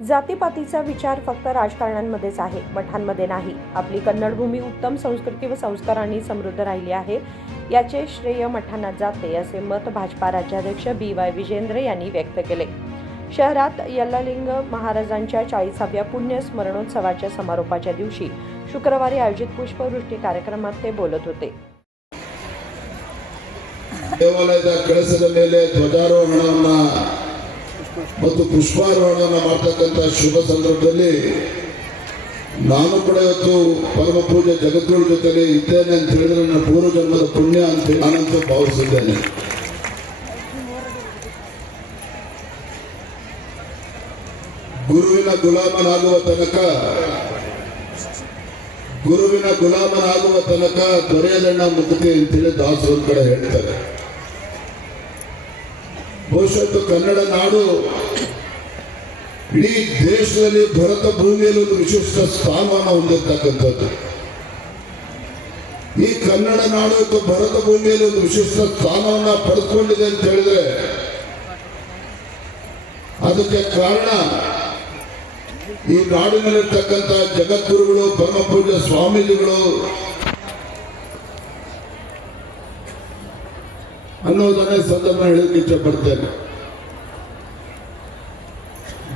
जातीपातीचा विचार फक्त राजकारण्यांमध्येच आहे, मठांमध्ये नाही. आपली कन्नड भूमी उत्तम संस्कृती व संस्कारांनी समृद्ध राहिली आहे, याचे श्रेय मठांना जाते, असे मत भाजपा राज्याध्यक्ष BY विजेंद्र यांनी व्यक्त केले. शहरात यल्लालिंग महाराजांच्या 40व्या पुण्यस्मरणोत्सवाच्या समारोपाच्या दिवशी शुक्रवारी आयोजित पुष्पवृष्टी कार्यक्रमात ते बोलत होते. ದೇವಾಲಯದ ಕಳಸದ ಮೇಲೆ ಧ್ವಜಾರೋಹಣವನ್ನ ಮತ್ತು ಪುಷ್ಪಾರೋಹಣವನ್ನ ಮಾಡತಕ್ಕಂಥ ಶುಭ ಸಂದರ್ಭದಲ್ಲಿ ನಾನು ಕೂಡ ಇವತ್ತು ಪರಮ ಪೂಜೆ ಜಗದ್ಗುರು ಜೊತೆಲಿ ಇದ್ದೇನೆ ಅಂತ ಹೇಳಿದ್ರೆ ನನ್ನ ಪೂರ್ವ ಜನ್ಮದ ಪುಣ್ಯ ಅಂತ ನಾನಂತೂ ಭಾವಿಸಿದ್ದೇನೆ. ಗುರುವಿನ ಗುಲಾಮನಾಗುವ ತನಕ ದೊರೆಯದಣ್ಣ ಮುಕ್ತಿ ಅಂತೇಳಿ ದಾಸರು ಒಂದ್ ಕಡೆ ಹೇಳ್ತಾರೆ. ಬಹುಶಃ ಕನ್ನಡ ನಾಡು ಇಡೀ ದೇಶದಲ್ಲಿ ಭರತ ಭೂಮಿಯಲ್ಲಿ ಒಂದು ವಿಶಿಷ್ಟ ಸ್ಥಾನವನ್ನು ಹೊಂದಿರತಕ್ಕಂಥದ್ದು. ಈ ಕನ್ನಡ ನಾಡು ಭರತ ಭೂಮಿಯಲ್ಲಿ ಒಂದು ವಿಶಿಷ್ಟ ಸ್ಥಾನವನ್ನ ಪಡೆದುಕೊಂಡಿದೆ ಅಂತ ಹೇಳಿದ್ರೆ ಅದಕ್ಕೆ ಕಾರಣ ಈ ನಾಡಿನಲ್ಲಿರ್ತಕ್ಕಂಥ ಜಗದ್ಗುರುಗಳು, ಪರಮ ಪೂಜ್ಯ ಸ್ವಾಮೀಜಿಗಳು ಅನ್ನೋದನ್ನೇ ಸಂದರ್ಭ ಹೇಳಕ್ಕೆ ಇಷ್ಟಪಡ್ತೇನೆ.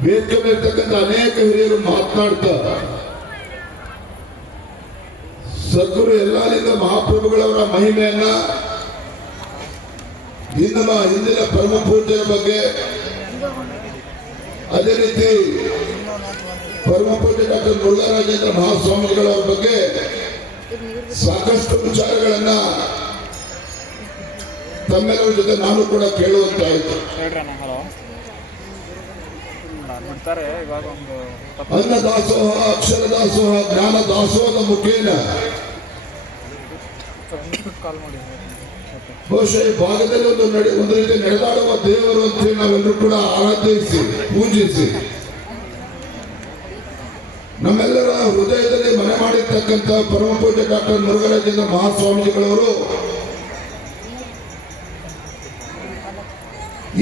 ವೇದಿಕೆ ಮೇಲಿರ್ತಕ್ಕಂಥ ಅನೇಕ ಹಿರಿಯರು ಮಾತನಾಡ್ತಾ ಸದ್ಗುರು ಯಲ್ಲಾಲಿಂಗ ಮಹಾಪ್ರಭುಗಳವರ ಮಹಿಮೆಯನ್ನ, ಹಿಂದಿನ ಪರಮ ಪೂಜ್ಯರ ಬಗ್ಗೆ, ಅದೇ ರೀತಿ ಪರಮ ಪೂಜ್ಯ ಡಾಕ್ಟರ್ ಮುರುಘರಾಜೇಂದ್ರ ಮಹಾಸ್ವಾಮಿಗಳವರ ಬಗ್ಗೆ ಸಾಕಷ್ಟು ವಿಚಾರಗಳನ್ನ ತಮ್ಮೆಲ್ಲರ ಜೊತೆ ನಾನು ಕೂಡ ಕೇಳುವಂತಾಯಿತು. ಅನ್ನ ದಾಸೋಹ, ಅಕ್ಷರ ದಾಸೋಹ, ಜ್ಞಾನ ದಾಸೋಹದ ಮುಖೇನ ಬಹುಶಃ ಈ ಭಾಗದಲ್ಲಿ ಒಂದು ರೀತಿ ನಡೆದಾಡುವ ದೇವರು ಅಂತ ನಾವೆಲ್ಲರೂ ಕೂಡ ಆರಾಧಿಸಿ ಪೂಜಿಸಿ ನಮ್ಮೆಲ್ಲರ ಹೃದಯದಲ್ಲಿ ಮನೆ ಮಾಡಿರ್ತಕ್ಕಂಥ ಪರಮ ಪೂಜ್ಯ ಡಾಕ್ಟರ್ ಮುರುಘರಾಜೇಂದ್ರ ಮಹಾಸ್ವಾಮೀಜಿಗಳವರು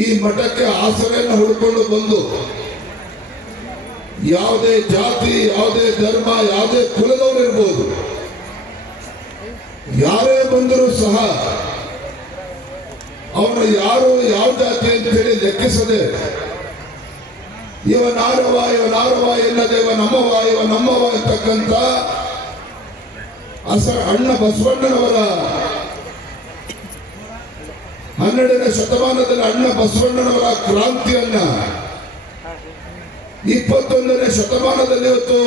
ಈ ಮಠಕ್ಕೆ ಆಸರೆಯನ್ನು ಹುಡುಕೊಂಡು ಬಂದು ಯಾವುದೇ ಜಾತಿ, ಯಾವುದೇ ಧರ್ಮ, ಯಾವುದೇ ಕುಲದವರು ಇರ್ಬೋದು, ಯಾರೇ ಬಂದರೂ ಸಹ ಅವನು ಯಾರು ಯಾವ ಜಾತಿ ಅಂತ ಹೇಳಿ ಲೆಕ್ಕಿಸದೆ ಇವನಾರವ ಎನ್ನದೆ ಇವ ನಮ್ಮವ ಇರ್ತಕ್ಕಂಥ ಅಣ್ಣ ಬಸವಣ್ಣನವರ 12ನೇ ಶತಮಾನದಲ್ಲಿ ಅಣ್ಣ ಬಸವಣ್ಣನವರ ಕ್ರಾಂತಿಯನ್ನ 21ನೇ ಶತಮಾನದಲ್ಲಿ ಇವತ್ತು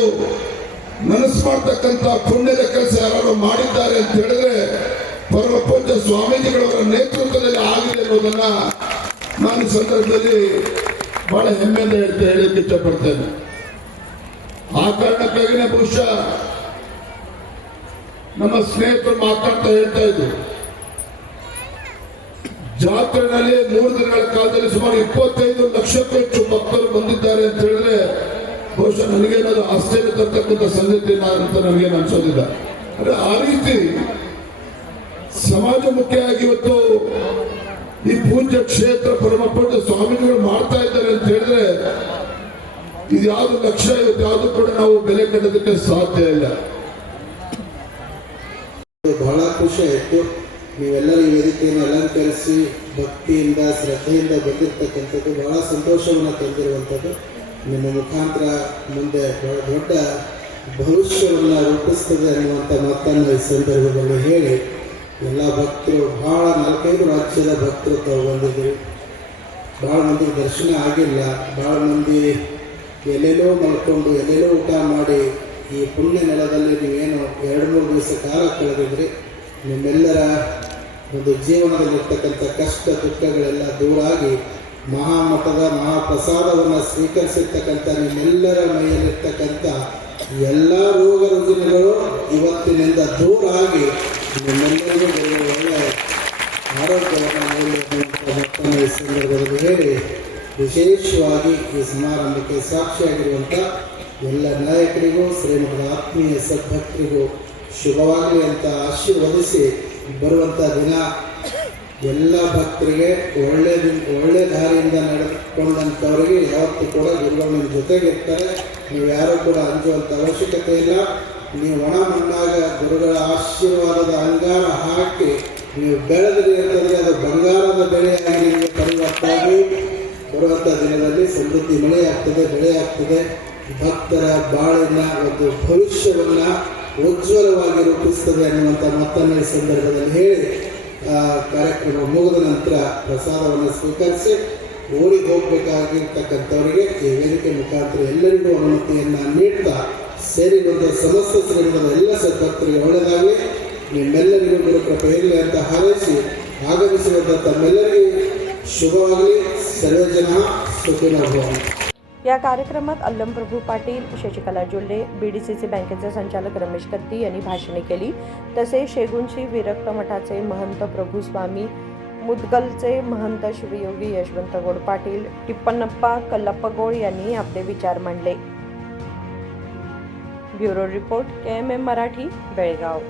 ನನಸು ಮಾಡ್ತಕ್ಕಂಥ ಪುಣ್ಯದ ಕೆಲಸ ಯಾರು ಮಾಡಿದ್ದಾರೆ ಅಂತ ಹೇಳಿದ್ರೆ ಪರಮ ಪೂಜ್ಯ ಸ್ವಾಮೀಜಿಗಳವರ ನೇತೃತ್ವದಲ್ಲಿ ಆಗಿದೆ ಅನ್ನೋದನ್ನ ನಾನು ಸಂದರ್ಭದಲ್ಲಿ ಬಹಳ ಹೆಮ್ಮೆಯಿಂದ ಹೇಳಲಿಕ್ಕೆ ಇಷ್ಟಪಡ್ತೇನೆ. ಆ ಕಾರಣಕ್ಕಾಗಿನೇ ಬಹುಶಃ ನಮ್ಮ ಸ್ನೇಹಿತರು ಮಾತಾಡ್ತಾ ಹೇಳ್ತಾ ಇದ್ರು, ಜಾತ್ರೆನಲ್ಲಿ 3 ದಿನಗಳ ಕಾಲದಲ್ಲಿ ಸುಮಾರು 25 ಲಕ್ಷಕ್ಕೂ ಹೆಚ್ಚು ಭಕ್ತರು ಬಂದಿದ್ದಾರೆ ಅಂತ ಹೇಳಿದ್ರೆ ಬಹುಶಃ ನನಗೇನಾದ್ರು ಆಶ್ಚರ್ಯ ತರ್ತಕ್ಕಂಥ ಸಂಗತಿ ಅಂತ ನನಗೇನು ಅನ್ಸೋದಿಲ್ಲ. ಅಂದ್ರೆ ಆ ರೀತಿ ಸಮಾಜಮುಖಿಯಾಗಿ ಇವತ್ತು ಈ ಪೂಜ್ಯ ಕ್ಷೇತ್ರ ಪರಮ ಪೂಜ್ಯ ಸ್ವಾಮೀಜಿಗಳು ಮಾಡ್ತಾ ಇದ್ದಾರೆ ಅಂತ ಹೇಳಿದ್ರೆ ಇದು ಯಾವ್ದು ಲಕ್ಷ್ಯ, ಇವತ್ತು ಯಾವ್ದು ಕೂಡ ನಾವು ಬೆಲೆ ಕಟ್ಟೋದಕ್ಕೆ ಸಾಧ್ಯ ಇಲ್ಲ. ಬಹಳ ಖುಷಿ ಆಯ್ತು. ನೀವೆಲ್ಲರೂ ಈ ವೇದಿಕೆಯನ್ನು ಅಲಂಕರಿಸಿ ಭಕ್ತಿಯಿಂದ ಶ್ರದ್ಧೆಯಿಂದ ಬಂದಿರತಕ್ಕಂಥದ್ದು ಬಹಳ ಸಂತೋಷವನ್ನು ತಂದಿರುವಂಥದ್ದು. ನಿಮ್ಮ ಮುಖಾಂತರ ಮುಂದೆ ಬಹಳ ದೊಡ್ಡ ಭವಿಷ್ಯವನ್ನು ರೂಪಿಸ್ತದೆ ಅನ್ನುವಂಥ ಮಾತನ್ನು ಈ ಸಂದರ್ಭದಲ್ಲಿ ಹೇಳಿ, ಎಲ್ಲ ಭಕ್ತರು ಬಹಳ 4-5 ರಾಜ್ಯದ ಭಕ್ತರು ತಾವು ಬಂದಿದ್ದೀರಿ. ಭಾಳ ಮಂದಿ ದರ್ಶನ ಆಗಿಲ್ಲ, ಭಾಳ ಮಂದಿ ಎಲ್ಲೆಲ್ಲೋ ಮಲ್ಕೊಂಡು ಎಲ್ಲೆಲ್ಲೋ ಊಟ ಮಾಡಿ ಈ ಪುಣ್ಯ ನೆಲದಲ್ಲಿ ನೀವೇನು 2-3 ದಿವಸ ಕಾಲ ಕಳೆದಿದ್ರಿ. ನಿಮ್ಮೆಲ್ಲರ ಒಂದು ಜೀವನದಲ್ಲಿರ್ತಕ್ಕಂಥ ಕಷ್ಟ ದುಃಖಗಳೆಲ್ಲ ದೂರಾಗಿ ಮಹಾಮಠದ ಮಹಾಪ್ರಸಾದವನ್ನು ಸ್ವೀಕರಿಸಿರ್ತಕ್ಕಂಥ ನಿಮ್ಮೆಲ್ಲರ ಮೈಯಲ್ಲಿರ್ತಕ್ಕಂಥ ಎಲ್ಲ ರೋಗ ರುಜಿನಗಳು ಇವತ್ತಿನಿಂದ ದೂರ ಆಗಿ ನಿಮ್ಮೆಲ್ಲರಿಗೂ ಒಳ್ಳೆಯ ಆರೋಗ್ಯವನ್ನು ಈ ಸಂದರ್ಭದಲ್ಲಿ ಹೇಳಿ, ವಿಶೇಷವಾಗಿ ಈ ಸಮಾರಂಭಕ್ಕೆ ಸಾಕ್ಷಿಯಾಗಿರುವಂಥ ಎಲ್ಲ ನಾಯಕರಿಗೂ ಶ್ರೀಮಠದ ಆತ್ಮೀಯ ಸದ್ಭಕ್ತರಿಗೂ ಶುಭವಾಗಲಿ ಅಂತ ಆಶೀರ್ವದಿಸಿ, ಬರುವಂಥ ದಿನ ಎಲ್ಲ ಭಕ್ತರಿಗೆ ಒಳ್ಳೆ ದಾರಿಯಿಂದ ನಡೆದುಕೊಂಡಂಥವರಿಗೆ ಯಾವತ್ತೂ ಕೂಡ ಗುರುಗಳು ನಿಮ್ಮ ಜೊತೆಗಿರ್ತಾರೆ. ನೀವು ಯಾರೂ ಕೂಡ ಅಂಜುವಂಥ ಅವಶ್ಯಕತೆ ಇಲ್ಲ. ನೀವು ಒಣ ಮಣ್ಣಾಗ ಗುರುಗಳ ಆಶೀರ್ವಾದದ ಅಂಗಾರ ಹಾಕಿ ನೀವು ಬೆಳೆದ್ರಿ ಅಂತಂದರೆ ಅದು ಬಂಗಾರದ ಬೆಳೆಯಾಗಿ ನಿಮಗೆ ಪರಿವರ್ತಾಗಿ ಬರುವಂಥ ದಿನದಲ್ಲಿ ಸಮೃದ್ಧಿ ಮಳೆಯಾಗ್ತದೆ, ಬೆಳೆಯಾಗ್ತದೆ. ಭಕ್ತರ ಬಾಳಿನ ಒಂದು ಭವಿಷ್ಯವನ್ನು ಉಜ್ವಲವಾಗಿ ರೂಪಿಸ್ತದೆ ಅನ್ನುವಂಥ ಮಾತನ್ನು ಈ ಸಂದರ್ಭದಲ್ಲಿ ಹೇಳಿ ಕಾರ್ಯಕ್ರಮ ಮುಗಿದ ನಂತರ ಪ್ರಸಾದವನ್ನು ಸ್ವೀಕರಿಸಿ ಓಡಿಗೆ ಹೋಗಬೇಕಾಗಿರ್ತಕ್ಕಂಥವರಿಗೆ ಈ ವೇದಿಕೆ ಮುಖಾಂತರ ಎಲ್ಲರಿಗೂ ಅನುಮತಿಯನ್ನು ನೀಡ್ತಾ ಸೇರಿರುವಂಥ ಸಮಸ್ತ ಶ್ರೀಮಠದ ಎಲ್ಲ ಸದ್ಭಕ್ತರಿಗೆ ಒಳ್ಳೆಯದಾಗಲಿ, ನಿಮ್ಮೆಲ್ಲರಿಗೂ ಗುರುಕೃಪೆ ಇರಲಿ ಅಂತ ಹಾರೈಸಿ ಆಗಮಿಸಿರುವಂಥ ತಮ್ಮೆಲ್ಲರಿಗೂ शुभवागली सर्वजन सुखिनो भवन्तु. या कार्यक्रमात अल्लमप्रभू पाटील, शशिकला जोल्ले, BDCC बँकेचे संचालक रमेश कत्ती यांनी भाषणे केली. तसेच शेगुणशी विरक्त मठाचे महंत प्रभुस्वामी, मुदगलचे महंत शिवयोगी यशवंत गौड पाटील, टिप्पणप्पा कल्लप्पगौड यांनी आपले विचार मांडले. Bureau report KMM Marathi, Belgaum.